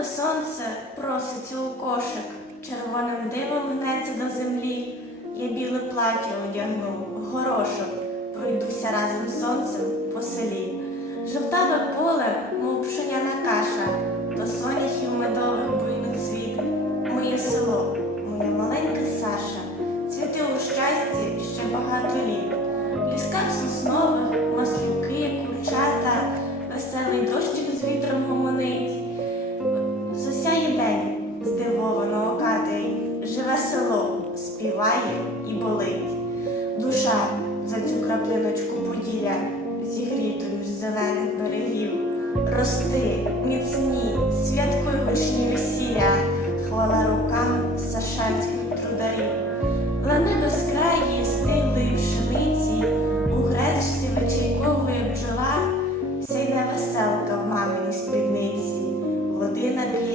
Золоте сонце проситься у кошик, червоним дивом гнеться до землі. Я біле плаття одягну, горошок, пройдуся разом з сонцем по селі. Жовтаве поле, співає і болить. Душа за цю краплиночку поділля, зігріту між зелених берегів. Рости, міцні, святкуй гучні весілля, хвала рукам сашанських трударів. Лани безкраї стиглої пшениці, у гречці вичайковує бджола, сяйне веселка в маминій спідниці, води нап'є